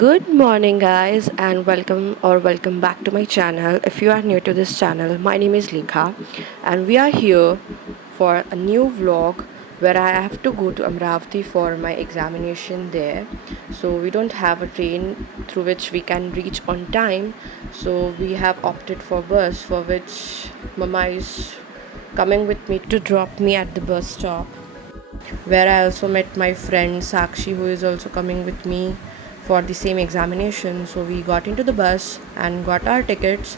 Good morning, guys, and welcome back to my channel. If you are new to this channel, my name is Lekha, and we are here for a new vlog where I have to go to Amravati for my examination there. So we don't have a train through which we can reach on time, so we have opted for bus, for which Mama is coming with me to drop me at the bus stop, where I also met my friend Sakshi, who is also coming with me for the same examination. So we got into the bus and got our tickets.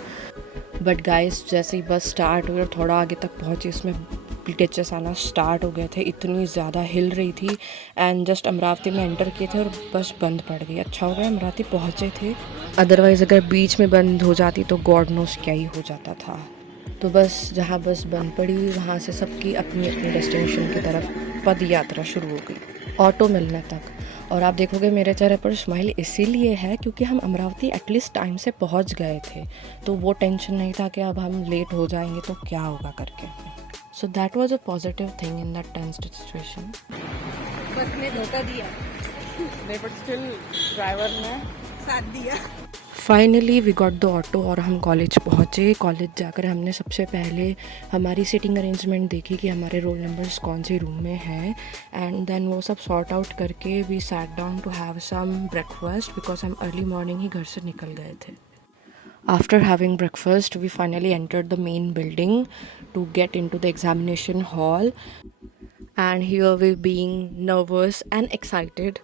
But guys जैसे ही बस start हुई और थोड़ा आगे तक पहुंची, इसमें glitches आना स्टार्ट हो गए थे, इतनी ज़्यादा हिल रही थी। एंड जस्ट अमरावती में एंटर किए थे और बस बंद पड़ गई। अच्छा हो गया अमरावती पहुंचे थे, अदरवाइज़ अगर बीच में बंद हो जाती तो गॉड नोस क्या ही हो जाता था। तो बस जहाँ बस बंद पड़ी वहाँ से सबकी अपनी अपनी डेस्टिनेशन की तरफ पद यात्रा शुरू हो गई, ऑटो मिलने तक। और आप देखोगे मेरे चेहरे पर स्माइल इसीलिए है क्योंकि हम अमरावती एटलीस्ट टाइम से पहुंच गए थे, तो वो टेंशन नहीं था कि अब हम लेट हो जाएंगे तो क्या होगा करके। So that was a positive thing in that tensed situation. बस ने धोखा दिया नहीं, बट स्टिल ड्राइवर ने साथ दिया। Finally we got the auto और हम कॉलेज पहुँचे। कॉलेज जाकर हमने सबसे पहले हमारी सीटिंग अरेंजमेंट देखी कि हमारे रोल नंबर्स कौन से रूम में हैं, एंड देन वो सब सॉर्ट आउट करके we sat down to have some breakfast because हम अर्ली मॉर्निंग ही घर से निकल गए थे। After having breakfast, we finally entered the main building to get into the examination hall. And here we being nervous and excited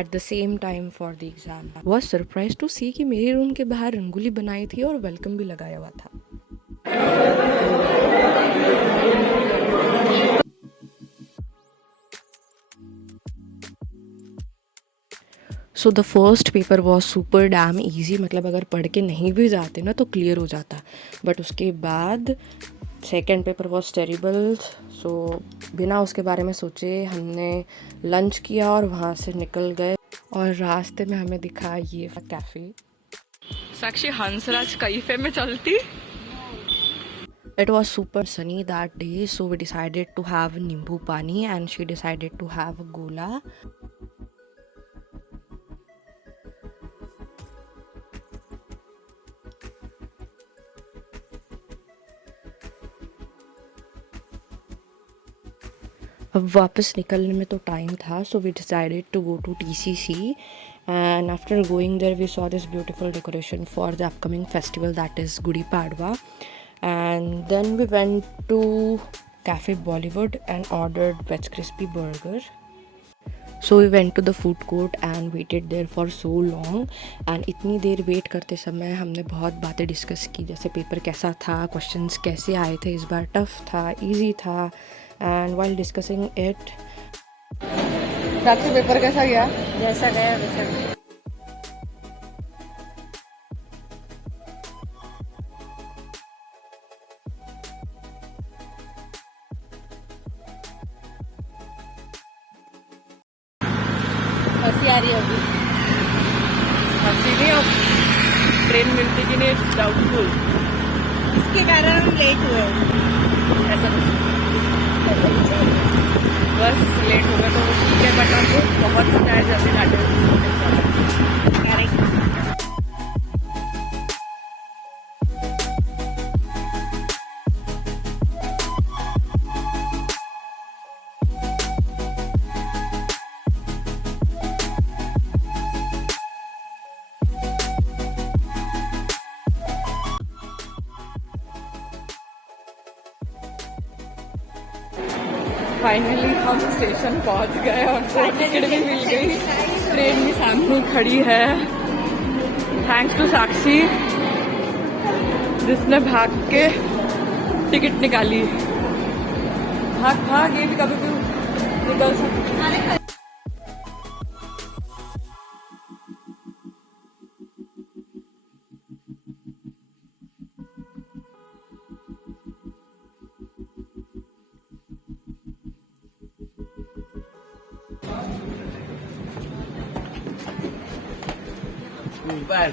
at the same time for the exam. Was surprised to see कि मेरे room के बाहर रंगोली बनाई थी और welcome भी लगाया हुआ था। So the first paper was super dam easy, मतलब अगर पढ़ के नहीं भी जाते ना तो क्लियर हो जाता। बट उसके बाद सेकेंड पेपर वॉज टेरिबल। सो बिना उसके बारे में सोचे हमने लंच किया और वहाँ से निकल गए। और रास्ते में हमें दिखा ये कैफ़े। साक्षी हंसराज कैफे में चलती। It was super sunny that day, so we decided to have nimbu pani and she decided to have gola. अब वापस निकलने में तो टाइम था, so we decided to go to TCC, and after going there we saw this beautiful decoration for the upcoming festival that is Gudi Padwa, and then we went to cafe Bollywood and ordered veg crispy burger. So we went to the food court and waited there for so long. And इतनी देर wait करते समय हमने बहुत बातें discuss की, जैसे paper कैसा था, क्वेश्चंस कैसे आए थे, इस बार टफ था, इजी था। And while discussing it, Sakshi paper कैसा गया? जैसा गया वैसा गया। हंसी आ रही है अभी। हंसी नहीं, अब ट्रेन मिलती कि नहीं डाउटफुल। इसके कारण हम लेट हुए। ऐसा कुछ बस लेट हो गए तो ठीक है, बट हमको बहुत समय जल्दी नाटक। फाइनली हम स्टेशन पहुंच गए और टिकट भी मिल गई। ट्रेन भी सामने खड़ी है। थैंक्स टू साक्षी जिसने भाग के टिकट निकाली। भाग भाग, ये भी कभी भी निकल सकती। ऊपर